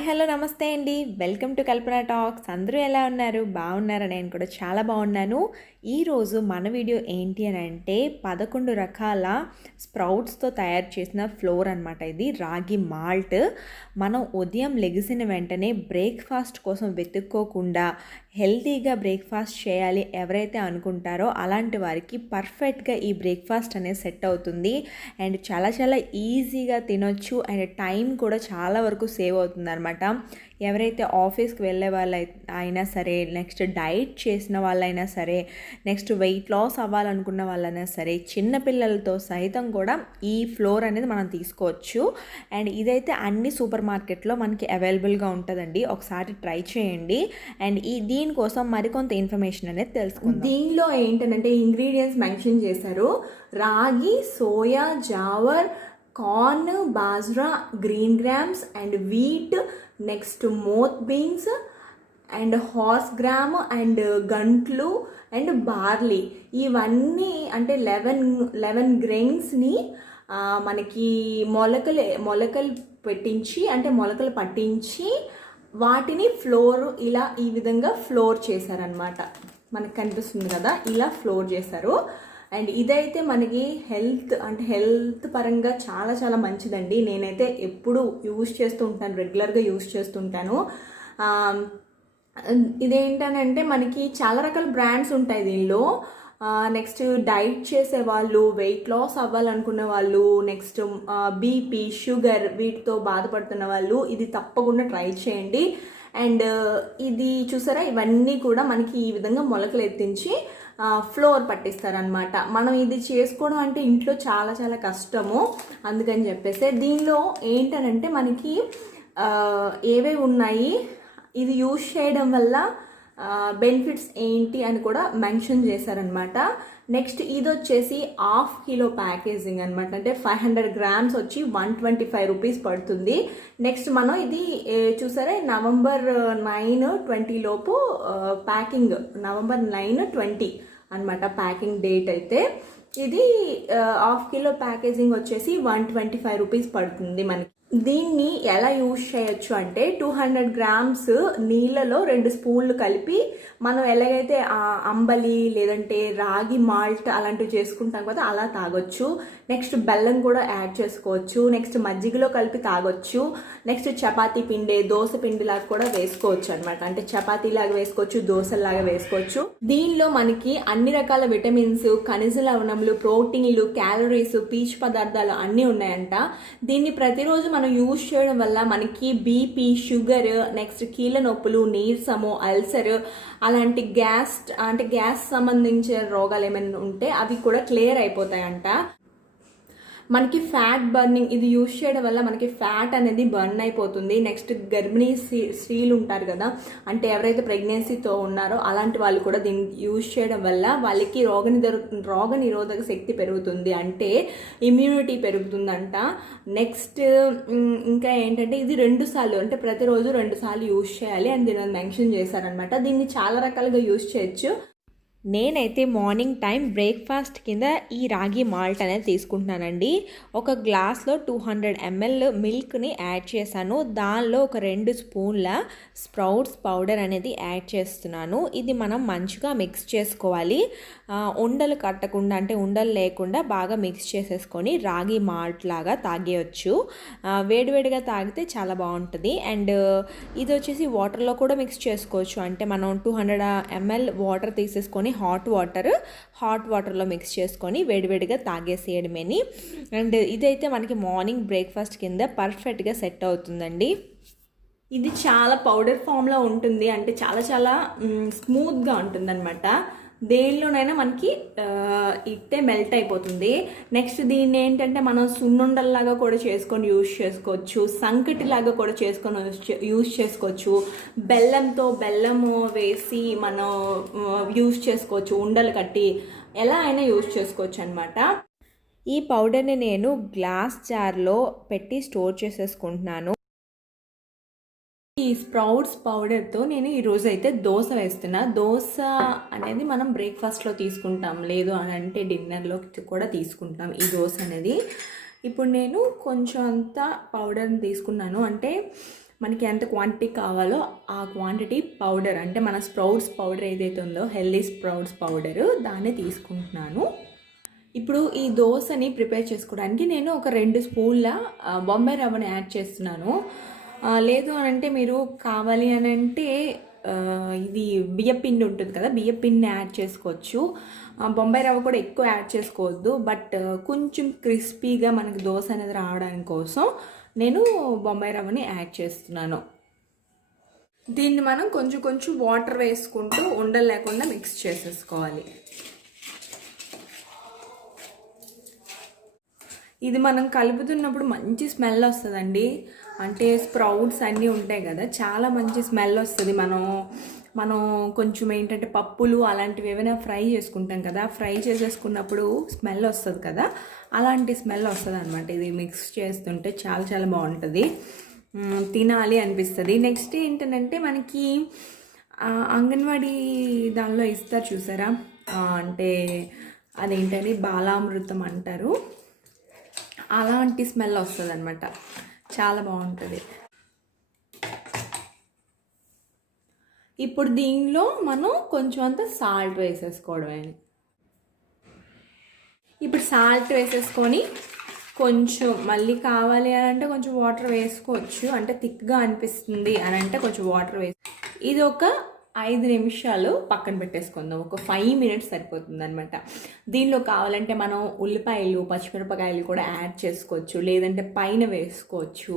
Hi hello నమస్తే అండి. Welcome to Kalpana talks. అందరూ ఎలా ఉన్నారు? బాగున్నారా? నేను కూడా చాలా బాగున్నాను. ఈరోజు మన వీడియో ఏంటి అని అంటే 11 రకాల స్ప్రౌట్స్తో తయారు చేసిన ఫ్లోర్ అనమాట. ఇది రాగి మాల్ట్. మనం ఉదయం లెగిసిన వెంటనే బ్రేక్ఫాస్ట్ కోసం వెతుక్కోకుండా హెల్తీగా బ్రేక్ఫాస్ట్ చేయాలి ఎవరైతే అనుకుంటారో అలాంటి వారికి పర్ఫెక్ట్గా ఈ బ్రేక్ఫాస్ట్ అనేది సెట్ అవుతుంది. అండ్ చాలా చాలా ఈజీగా తినొచ్చు. అండ్ టైం కూడా చాలా వరకు సేవ్ అవుతుంది అనమాట. ఎవరైతే ఆఫీస్కి వెళ్ళే వాళ్ళు అయినా సరే, నెక్స్ట్ డైట్ చేసిన వాళ్ళైనా సరే, నెక్స్ట్ వెయిట్ లాస్ అవ్వాలనుకున్న వాళ్ళైనా సరే, చిన్నపిల్లలతో సైతం కూడా ఈ ఫ్లోర్ అనేది మనం తీసుకోవచ్చు. అండ్ ఇదైతే అన్ని సూపర్ మార్కెట్లో మనకి అవైలబుల్గా ఉంటుందండి. ఒకసారి ట్రై చేయండి. అండ్ దీనికోసం మరికొంత ఇన్ఫర్మేషన్ అనేది తెలుసుకుందాం. దీనిలో ఏంటంటే ఇంగ్రీడియంట్స్ మెన్షన్ చేశారు. Ragi, soya, jowar, corn, bajra, green grams and wheat, next moth beans and horse gram and గంట్లు అండ్ బార్లీ. ఇవన్నీ అంటే 11 గ్రెయిన్స్ని మనకి మొలకలు పెట్టించి అంటే మొలకలు పట్టించి వాటిని ఫ్లోర్ ఇలా ఈ విధంగా ఫ్లోర్ చేశారనమాట. మనకు కనిపిస్తుంది కదా, ఇలా ఫ్లోర్ చేశారు. అండ్ ఇదైతే మనకి హెల్త్ పరంగా చాలా చాలా మంచిదండి. నేనైతే ఎప్పుడు యూజ్ చేస్తూ ఉంటాను, రెగ్యులర్గా యూజ్ చేస్తుంటాను. ఇదేంటనంటే మనకి చాలా రకాల బ్రాండ్స్ ఉంటాయి దీనిలో. నెక్స్ట్ డైట్ చేసే వాళ్ళు, వెయిట్ లాస్ అవ్వాలనుకునే వాళ్ళు, నెక్స్ట్ బీపీ, షుగర్ వీటితో బాధపడుతున్న వాళ్ళు ఇది తప్పకుండా ట్రై చేయండి. అండ్ ఇది చూసారా, ఇవన్నీ కూడా మనకి ఈ విధంగా మొలకలు ఎత్తించి ఫ్లోర్ పట్టిస్తారనమాట. మనం ఇది చేసుకోవడం అంటే ఇంట్లో చాలా చాలా కష్టము. అందుకని చెప్పేసి దీనిలో ఏంటనంటే మనకి ఏవేవి ఉన్నాయి, ఇది యూజ్ చేయడం వల్ల బెనిఫిట్స్ ఏంటి అని కూడా మెన్షన్ చేశారనమాట. నెక్స్ట్ ఇది వచ్చేసి 1/2 కిలో ప్యాకేజింగ్ అనమాట. అంటే 500 గ్రామ్స్ వచ్చి 125 రూపీస్ పడుతుంది. నెక్స్ట్ మనం ఇది చూసారా, November 9, 20 లోపు ప్యాకింగ్, November 9, 20 అనమాట ప్యాకింగ్ డేట్. అయితే ఇది 1/2 కిలో ప్యాకేజింగ్ వచ్చేసి 125 రూపీస్ పడుతుంది మనకి. దీన్ని ఎలా యూజ్ చేయొచ్చు అంటే 200 గ్రామ్స్ నీళ్ళలో 2 స్పూన్లు కలిపి మనం ఎలాగైతే అంబలి లేదంటే రాగి మాల్ట్ అలాంటివి చేసుకుంటాం కదా, అలా తాగొచ్చు. నెక్స్ట్ బెల్లం కూడా యాడ్ చేసుకోవచ్చు. నెక్స్ట్ మజ్జిగలో కలిపి తాగొచ్చు. నెక్స్ట్ చపాతీ పిండి, దోశ పిండిలాగా కూడా వేసుకోవచ్చు అనమాట. అంటే చపాతీలాగా వేసుకోవచ్చు, దోశలాగా వేసుకోవచ్చు. దీనిలో మనకి అన్ని రకాల విటమిన్స్, ఖనిజ లవణములు, ప్రోటీన్లు, క్యాలరీస్, పీచు పదార్థాలు అన్నీ ఉన్నాయంట. దీన్ని ప్రతిరోజు మనం యూజ్ చేయడం వల్ల మనకి బీపీ, షుగర్, నెక్స్ట్ కీళ్ళ నొప్పులు, నీరసము, అల్సర్ అలాంటి గ్యాస్ సంబంధించిన రోగాలు ఏమైనా ఉంటే అవి కూడా క్లియర్ అయిపోతాయంట. మనకి ఫ్యాట్ బర్నింగ్, ఇది యూజ్ చేయడం వల్ల మనకి ఫ్యాట్ అనేది బర్న్ అయిపోతుంది. నెక్స్ట్ గర్భిణీ స్త్రీలు ఉంటారు కదా, అంటే ఎవరైతే ప్రెగ్నెన్సీతో ఉన్నారో అలాంటి వాళ్ళు కూడా దీన్ని యూజ్ చేయడం వల్ల వాళ్ళకి రోగ నిరోధక శక్తి పెరుగుతుంది, అంటే ఇమ్యూనిటీ పెరుగుతుందంట. నెక్స్ట్ ఇంకా ఏంటంటే ఇది 2 సార్లు అంటే ప్రతిరోజు 2 సార్లు యూజ్ చేయాలి అని దీన్ని మెన్షన్ చేశారనమాట. దీన్ని చాలా రకాలుగా యూజ్ చేయొచ్చు. నేనైతే మార్నింగ్ టైం బ్రేక్ఫాస్ట్ కింద ఈ రాగి మాల్ట్ అనేది తీసుకుంటున్నానండి. ఒక గ్లాస్లో 200 ml మిల్క్ని యాడ్ చేశాను. దానిలో ఒక 2 స్పూన్ల స్ప్రౌట్స్ పౌడర్ అనేది యాడ్ చేస్తున్నాను. ఇది మనం మంచిగా మిక్స్ చేసుకోవాలి. ఉండలు కట్టకుండా అంటే ఉండలు లేకుండా బాగా మిక్స్ చేసేసుకొని రాగి మాల్ట్ లాగా తాగేయచ్చు. వేడివేడిగా తాగితే చాలా బాగుంటుంది. అండ్ ఇది వచ్చేసి వాటర్లో కూడా మిక్స్ చేసుకోవచ్చు. అంటే మనం 200 ml వాటర్ తీసేసుకొని హాట్ వాటర్లో మిక్స్ చేసుకొని వేడివేడిగా తాగేసేయడమేని. అండ్ ఇదైతే మనకి మార్నింగ్ బ్రేక్ఫాస్ట్ కింద పర్ఫెక్ట్గా సెట్ అవుతుందండి. ఇది చాలా పౌడర్ ఫామ్లో ఉంటుంది, అంటే చాలా చాలా స్మూత్గా ఉంటుంది అనమాట. దేనిలోనైనా మనకి ఇట్టే మెల్ట్ అయిపోతుంది. నెక్స్ట్ దీన్ని ఏంటంటే మనం సున్నుండల్లాగా కూడా చేసుకొని యూజ్ చేసుకోవచ్చు, సంకటిలాగా కూడా యూజ్ చేసుకోవచ్చు. బెల్లము వేసి మనం యూజ్ చేసుకోవచ్చు, ఉండలు కట్టి ఎలా అయినా యూజ్ చేసుకోవచ్చు అనమాట. ఈ పౌడర్ని నేను గ్లాస్ జార్లో పెట్టి స్టోర్ చేసేసుకుంటున్నాను. ఈ స్ప్రౌట్స్ పౌడర్తో నేను ఈరోజు అయితే దోశ వేస్తున్నా. దోశ అనేది మనం బ్రేక్ఫాస్ట్లో తీసుకుంటాం, లేదు అని అంటే డిన్నర్లో కూడా తీసుకుంటాం ఈ దోశ అనేది. ఇప్పుడు నేను కొంచెం అంతా పౌడర్ని తీసుకున్నాను. అంటే మనకి ఎంత క్వాంటిటీ కావాలో ఆ క్వాంటిటీ పౌడర్, అంటే మన స్ప్రౌట్స్ పౌడర్ ఏదైతే ఉందో హెల్దీ స్ప్రౌట్స్ పౌడరు, దాన్ని తీసుకుంటున్నాను. ఇప్పుడు ఈ దోశని ప్రిపేర్ చేసుకోవడానికి నేను ఒక 2 స్పూన్ల బొంబాయి రవ్వని యాడ్ చేస్తున్నాను. లేదు అని అంటే మీరు కావాలి అని అంటే ఇది బియ్యపిండి ఉంటుంది కదా, బియ్యపిండిని యాడ్ చేసుకోవచ్చు. బొంబాయి రవ్వ కూడా ఎక్కువ యాడ్ చేసుకోవద్దు, బట్ కొంచెం క్రిస్పీగా మనకి దోశ అనేది రావడానికి కోసం నేను బొంబాయి రవ్వని యాడ్ చేస్తున్నాను. దీన్ని మనం కొంచెం కొంచెం వాటర్ వేసుకుంటూ ఉండలు లేకుండా మిక్స్ చేసేసుకోవాలి. ఇది మనం కలుపుతున్నప్పుడు మంచి స్మెల్ వస్తుందండి. అంటే స్ప్రౌట్స్ అన్నీ ఉంటాయి కదా, చాలా మంచి స్మెల్ వస్తుంది. మనం కొంచెం ఏంటంటే పప్పులు అలాంటివి ఏమైనా ఫ్రై చేసుకుంటాం కదా, ఫ్రై చేసేసుకున్నప్పుడు స్మెల్ వస్తుంది కదా, అలాంటి స్మెల్ వస్తుంది అనమాట. ఇది మిక్స్ చేస్తుంటే చాలా చాలా బాగుంటుంది, తినాలి అనిపిస్తుంది. నెక్స్ట్ ఏంటంటే మనకి అంగన్వాడీ దానిలో ఇస్తారు చూసారా, అంటే అదేంటని బాలామృతం అంటారు, అలాంటి స్మెల్ వస్తుంది అనమాట, చాలా బాగుంటుంది. ఇప్పుడు దీనిలో మనం కొంచెం అంత సాల్ట్ వేసేసుకోవడమే. ఇప్పుడు సాల్ట్ వేసేసుకొని కొంచెం మళ్ళీ కావాలి అని అంటే కొంచెం వాటర్ వేసుకోవచ్చు, అంటే థిక్గా అనిపిస్తుంది అని అంటే కొంచెం వాటర్ ఇది ఒక 5 నిమిషాలు పక్కన పెట్టేసుకుందాం. ఒక 5 మినిట్స్ సరిపోతుంది అనమాట. దీనిలో కావాలంటే మనం ఉల్లిపాయలు పచ్చిమిరపకాయలు కూడా యాడ్ చేసుకోవచ్చు, లేదంటే పైన వేసుకోవచ్చు.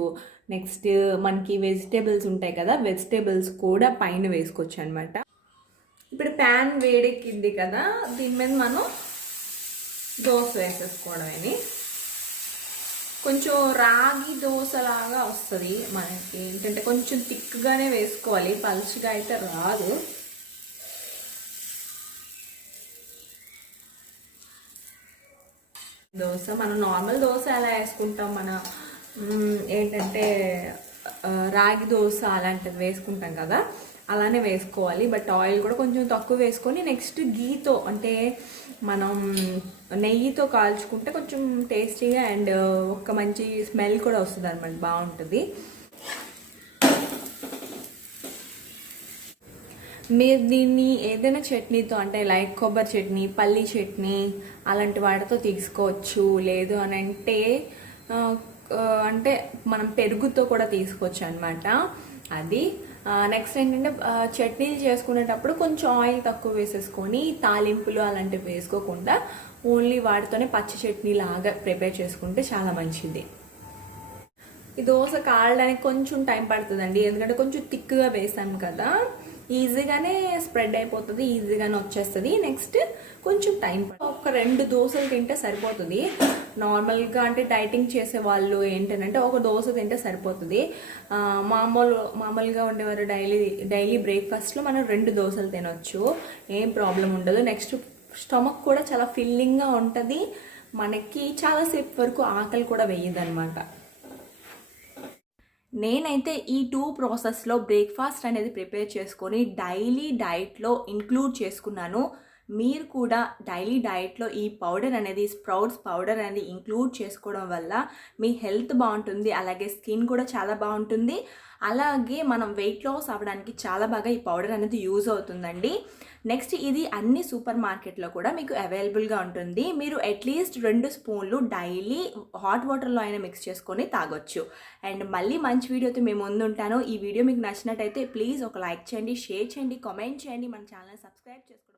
నెక్స్ట్ మనకి వెజిటేబుల్స్ ఉంటాయి కదా, వెజిటేబుల్స్ కూడా పైన వేసుకోవచ్చు అనమాట. ఇప్పుడు ప్యాన్ వేడెక్కింది కదా, దీని మీద మనం దోశ వేసేసుకోవడమేని. కొంచెం రాగి దోశలాగా వస్తుంది మనకి, ఏంటంటే కొంచెం థిక్గానే వేసుకోవాలి, పలుచగా అయితే రాదు. దోశ మనం నార్మల్ దోశ ఎలా వేసుకుంటాం, మన ఏంటంటే రాగి దోశ అలాంటివి వేసుకుంటాం కదా, అలానే వేసుకోవాలి. బట్ ఆయిల్ కూడా కొంచెం తక్కువ వేసుకొని నెక్స్ట్ గీతో, అంటే మనం నెయ్యితో కాల్చుకుంటే కొంచెం టేస్టీగా అండ్ ఒక మంచి స్మెల్ కూడా వస్తుంది అనమాట, బాగుంటుంది. మీరు దీన్ని ఏదైనా చట్నీతో, అంటే లైక్ కొబ్బరి చట్నీ, పల్లీ చట్నీ అలాంటి వాటితో తీసుకోవచ్చు. లేదు అని అంటే మనం పెరుగుతో కూడా తీసుకోవచ్చు అనమాట. అది నెక్స్ట్ ఏంటంటే చట్నీలు చేసుకునేటప్పుడు కొంచెం ఆయిల్ తక్కువ వేసేసుకొని తాలింపులు అలాంటివి వేసుకోకుండా ఓన్లీ వాటితోనే పచ్చి చట్నీ లాగా ప్రిపేర్ చేసుకుంటే చాలా మంచిది. ఈ దోశ కాలడానికి కొంచెం టైం పడుతుందండి, ఎందుకంటే కొంచెం థిక్గా వేసాం కదా, ఈజీగానే స్ప్రెడ్ అయిపోతుంది, ఈజీగానే వచ్చేస్తుంది. నెక్స్ట్ కొంచెం టైం, ఒక 2 దోశలు తింటే సరిపోతుంది. నార్మల్గా అంటే డైటింగ్ చేసే వాళ్ళు ఏంటంటే ఒక దోశ తింటే సరిపోతుంది. మామూలుగా ఉండేవారు డైలీ బ్రేక్ఫాస్ట్లో మనం 2 దోశలు తినొచ్చు, ఏం ప్రాబ్లం ఉండదు. నెక్స్ట్ స్టమక్ కూడా చాలా ఫిల్లింగ్గా ఉంటుంది, మనకి చాలాసేపు వరకు ఆకలి కూడా వేయదు అనమాట. నేనైతే ఈ 2 ప్రాసెస్లో బ్రేక్ఫాస్ట్ అనేది ప్రిపేర్ చేసుకొని డైలీ డైట్లో ఇంక్లూడ్ చేసుకున్నాను. మీరు కూడా డైలీ డైట్లో ఈ పౌడర్ అనేది, స్ప్రౌట్స్ పౌడర్ అనేది ఇంక్లూడ్ చేసుకోవడం వల్ల మీ హెల్త్ బాగుంటుంది, అలాగే స్కిన్ కూడా చాలా బాగుంటుంది, అలాగే మనం వెయిట్ లాస్ అవ్వడానికి చాలా బాగా ఈ పౌడర్ అనేది యూజ్ అవుతుందండి. నెక్స్ట్ ఇది అన్ని సూపర్ మార్కెట్లో కూడా మీకు అవైలబుల్గా ఉంటుంది. మీరు అట్లీస్ట్ 2 స్పూన్లు డైలీ హాట్ వాటర్లో అయినా మిక్స్ చేసుకొని తాగొచ్చు. అండ్ మళ్ళీ మంచి వీడియోతో మేము ముందు ఉంటాను. ఈ వీడియో మీకు నచ్చినట్టయితే ప్లీజ్ ఒక లైక్ చేయండి, షేర్ చేయండి, కామెంట్ చేయండి, మన ఛానల్ సబ్స్క్రైబ్ చేసుకోండి.